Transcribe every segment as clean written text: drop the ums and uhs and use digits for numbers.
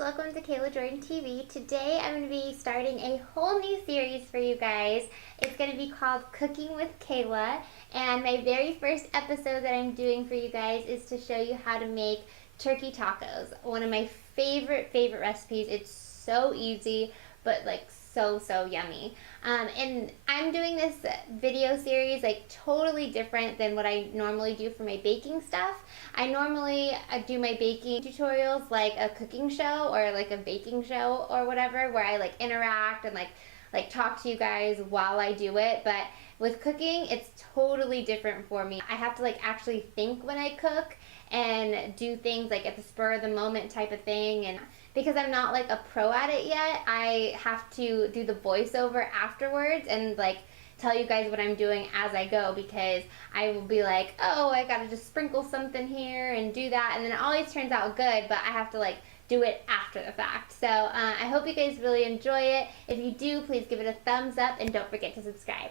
welcome to Cayla Jordan TV. Today I'm going to be starting a whole new series for you guys. It's going to be called Cooking with Cayla, and my very first episode that I'm doing for you guys is to show you how to make turkey tacos. One of my favorite recipes. It's so easy, but like so yummy. And I'm doing this video series like totally different than what I normally do for my baking stuff. I normally do my baking tutorials like a cooking show or like a baking show or whatever, where I like interact and like talk to you guys while I do it. But with cooking, it's totally different for me. I have to like actually think when I cook and do things like at the spur of the moment type of thing. And because I'm not like a pro at it yet, I have to do the voiceover afterwards and like tell you guys what I'm doing as I go, because I will be like, oh, I gotta just sprinkle something here and do that, and then it always turns out good, but I have to like do it after the fact. So I hope you guys really enjoy it. If you do, please give it a thumbs up and don't forget to subscribe.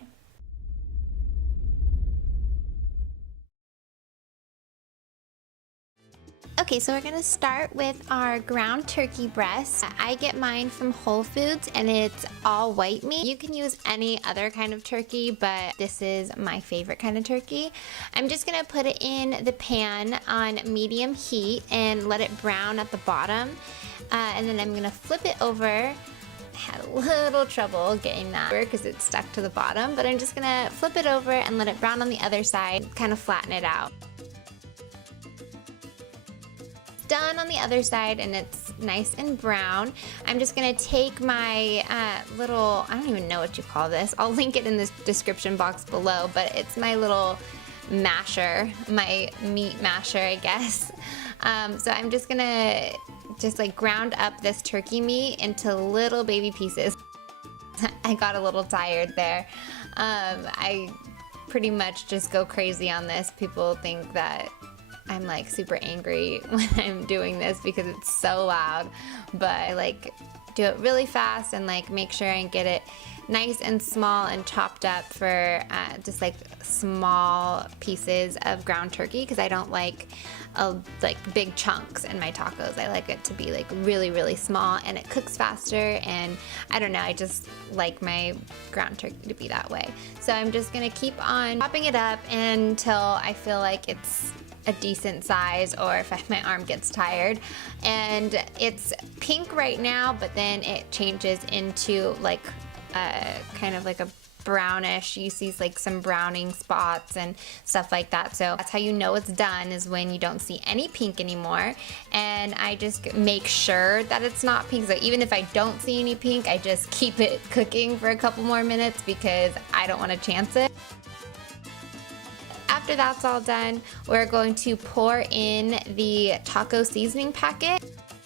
Okay, so we're gonna start with our ground turkey breast. I get mine from Whole Foods and it's all white meat. You can use any other kind of turkey, but this is my favorite kind of turkey. I'm just gonna put it in the pan on medium heat and let it brown at the bottom. And then I'm gonna flip it over. I had a little trouble getting that because it's stuck to the bottom, but I'm just gonna flip it over and let it brown on the other side, kind of flatten it out. Done on the other side and it's nice and brown. I'm just gonna take my little, I don't even know what you call this. I'll link it in the description box below, but it's my little masher, my meat masher, I guess. So I'm just gonna like ground up this turkey meat into little baby pieces. I got a little tired there. I pretty much just go crazy on this. People think that I'm like super angry when I'm doing this because it's so loud, but I like do it really fast and like make sure I get it nice and small and chopped up for just like small pieces of ground turkey, because I don't like big chunks in my tacos. I like it to be like really small and it cooks faster, and I don't know, I just like my ground turkey to be that way. So I'm just gonna keep on chopping it up until I feel like it's a decent size, or if my arm gets tired. And it's pink right now, but then it changes into like kind of like a brownish. You see like some browning spots and stuff like that. So that's how you know it's done, is when you don't see any pink anymore. And I just make sure that it's not pink. So even if I don't see any pink, I just keep it cooking for a couple more minutes because I don't want to chance it. After that's all done, we're going to pour in the taco seasoning packet.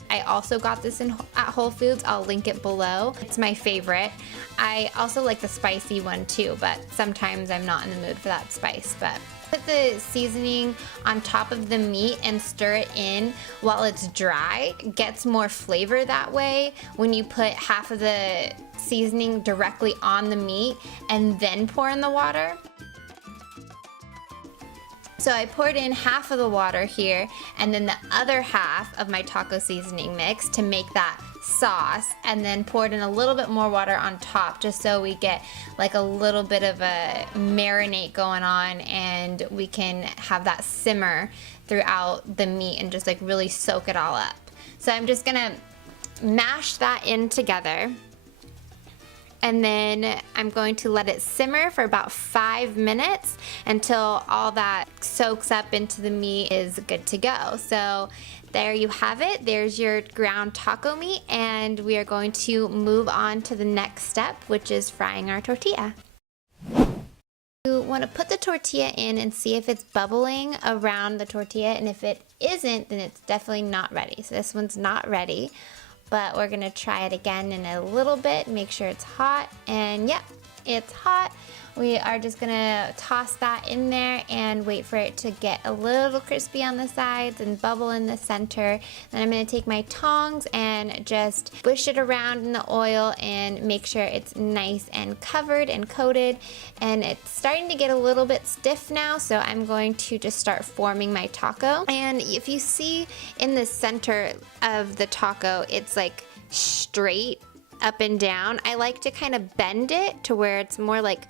I also got this at Whole Foods. I'll link it below. It's my favorite. I also like the spicy one too, but sometimes I'm not in the mood for that spice. But put the seasoning on top of the meat and stir it in while it's dry. It gets more flavor that way when you put half of the seasoning directly on the meat and then pour in the water. So I poured in half of the water here and then the other half of my taco seasoning mix to make that sauce, and then poured in a little bit more water on top just so we get like a little bit of a marinade going on and we can have that simmer throughout the meat and just like really soak it all up. So I'm just gonna mash that in together. And then I'm going to let it simmer for about 5 minutes until all that soaks up into the meat is good to go. So there you have it. There's your ground taco meat, and we are going to move on to the next step, which is frying our tortilla. You want to put the tortilla in and see if it's bubbling around the tortilla, and if it isn't, then it's definitely not ready. So this one's not ready. But we're gonna try it again in a little bit, make sure it's hot, and yep, it's hot. we are just gonna toss that in there and wait for it to get a little crispy on the sides and bubble in the center. Then I'm gonna take my tongs and just swish it around in the oil and make sure it's nice and covered and coated. And it's starting to get a little bit stiff now, so I'm going to just start forming my taco. And if you see in the center of the taco, it's like straight up and down. I like to kind of bend it to where it's more like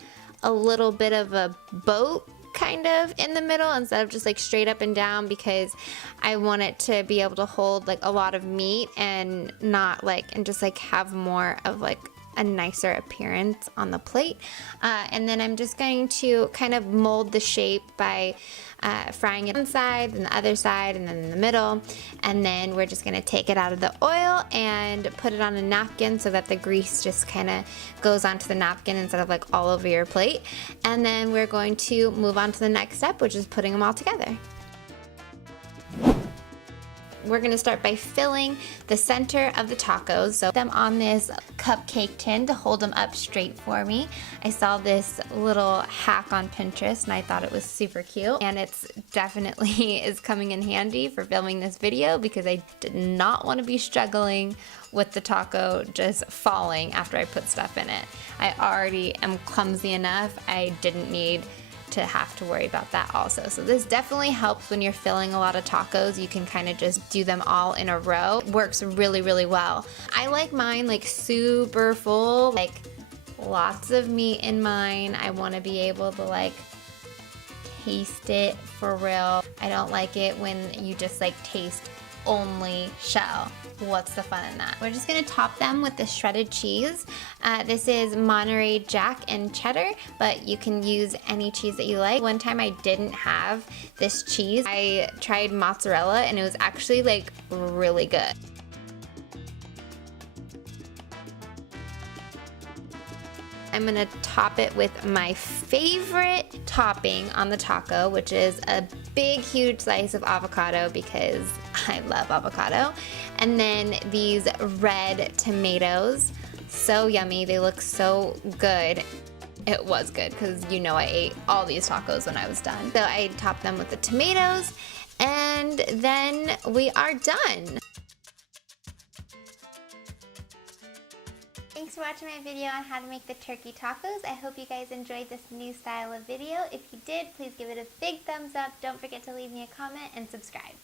a little bit of a boat kind of in the middle instead of just like straight up and down, because I want it to be able to hold like a lot of meat and not like, and just like have more of like a nicer appearance on the plate. And then I'm just going to kind of mold the shape by frying it on one side, then the other side, and then in the middle. And then we're just gonna take it out of the oil and put it on a napkin so that the grease just kind of goes onto the napkin instead of like all over your plate. And then we're going to move on to the next step, which is putting them all together. We're gonna start by filling the center of the tacos. So them on this cupcake tin to hold them up straight for me. I saw this little hack on Pinterest and I thought it was super cute. And it's definitely is coming in handy for filming this video because I did not want to be struggling with the taco just falling after I put stuff in it. I already am clumsy enough. I didn't need to have to worry about that also. So this definitely helps when you're filling a lot of tacos. You can kind of just do them all in a row. It works really, really well. I like mine like super full, like lots of meat in mine. I want to be able to like taste it for real. I don't like it when you just like taste only shell. What's the fun in that? We're just gonna top them with the shredded cheese. This is Monterey Jack and cheddar, but you can use any cheese that you like. One time I didn't have this cheese. I tried mozzarella and it was actually like really good. I'm gonna top it with my favorite topping on the taco, which is a big, huge slice of avocado because I love avocado. And then these red tomatoes, so yummy. They look so good. It was good because you know I ate all these tacos when I was done. So I topped them with the tomatoes and then we are done. Thanks for watching my video on how to make the turkey tacos. I hope you guys enjoyed this new style of video. If you did, please give it a big thumbs up. Don't forget to leave me a comment and subscribe.